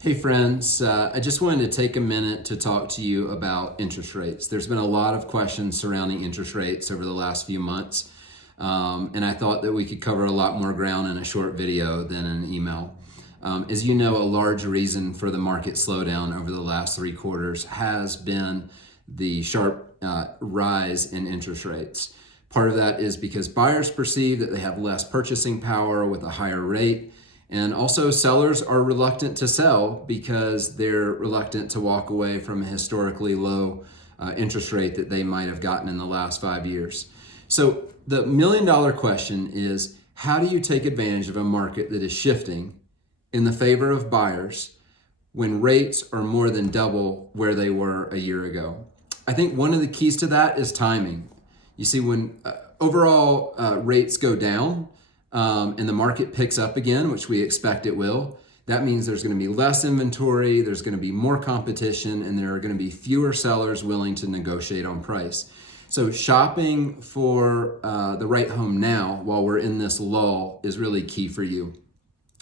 Hey friends, I just wanted to take a minute to talk to you about interest rates. There's been a lot of questions surrounding interest rates over the last few months, and I thought that we could cover a lot more ground in a short video than an email. As you know, a large reason for the market slowdown over the last 3 quarters has been the sharp rise in interest rates. Part of that is because buyers perceive that they have less purchasing power with a higher rate. And also sellers are reluctant to sell because they're reluctant to walk away from a historically low interest rate that they might have gotten in the last 5 years. So the $1 million question is, how do you take advantage of a market that is shifting in the favor of buyers when rates are more than double where they were a year ago? I think one of the keys to that is timing. You see, when overall rates go down, and the market picks up again, which we expect it will, that means there's going to be less inventory, there's going to be more competition, and there are going to be fewer sellers willing to negotiate on price. So shopping for the right home now while we're in this lull is really key for you.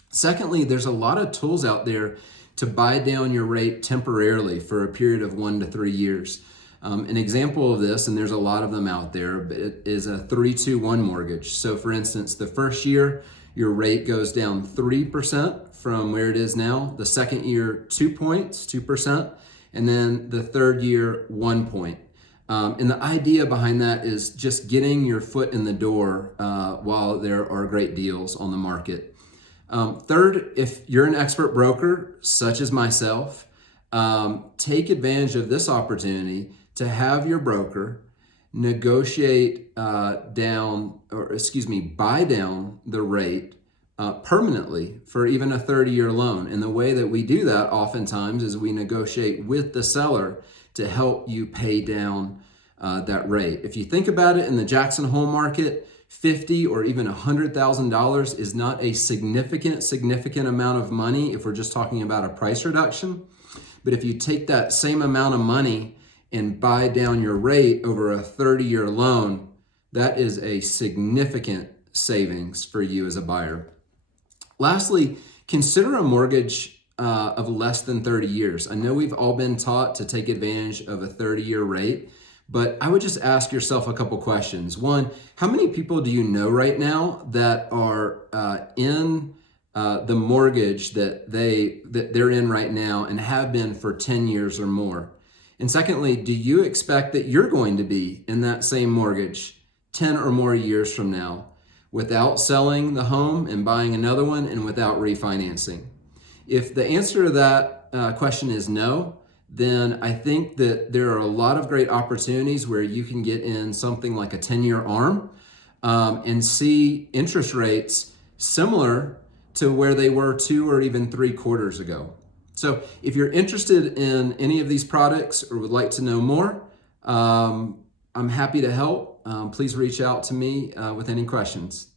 Secondly, there's a lot of tools out there to buy down your rate temporarily for a period of 1 to 3 years. An example of this, and there's a lot of them out there, but it is a 3-2-1 mortgage. So for instance, the first year, your rate goes down 3% from where it is now. The second year, 2 points, 2%. And then the third year, 1 point. And the idea behind that is just getting your foot in the door while there are great deals on the market. Third, if you're an expert broker, such as myself, take advantage of this opportunity to have your broker negotiate buy down the rate permanently for even a 30-year loan. And the way that we do that oftentimes is we negotiate with the seller to help you pay down that rate. If you think about it, in the Jackson Hole market, $50,000 or even $100,000 is not a significant amount of money if we're just talking about a price reduction. But if you take that same amount of money and buy down your rate over a 30-year loan, that is a significant savings for you as a buyer. Lastly, consider a mortgage of less than 30 years. I know we've all been taught to take advantage of a 30-year rate, but I would just ask yourself a couple questions. One, how many people do you know right now that are in the mortgage that they're in right now and have been for 10 years or more? And secondly, do you expect that you're going to be in that same mortgage 10 or more years from now without selling the home and buying another one and without refinancing? If the answer to that question is no, then I think that there are a lot of great opportunities where you can get in something like a 10-year ARM and see interest rates similar to where they were 2 or even 3 quarters ago. So if you're interested in any of these products or would like to know more, I'm happy to help. Please reach out to me with any questions.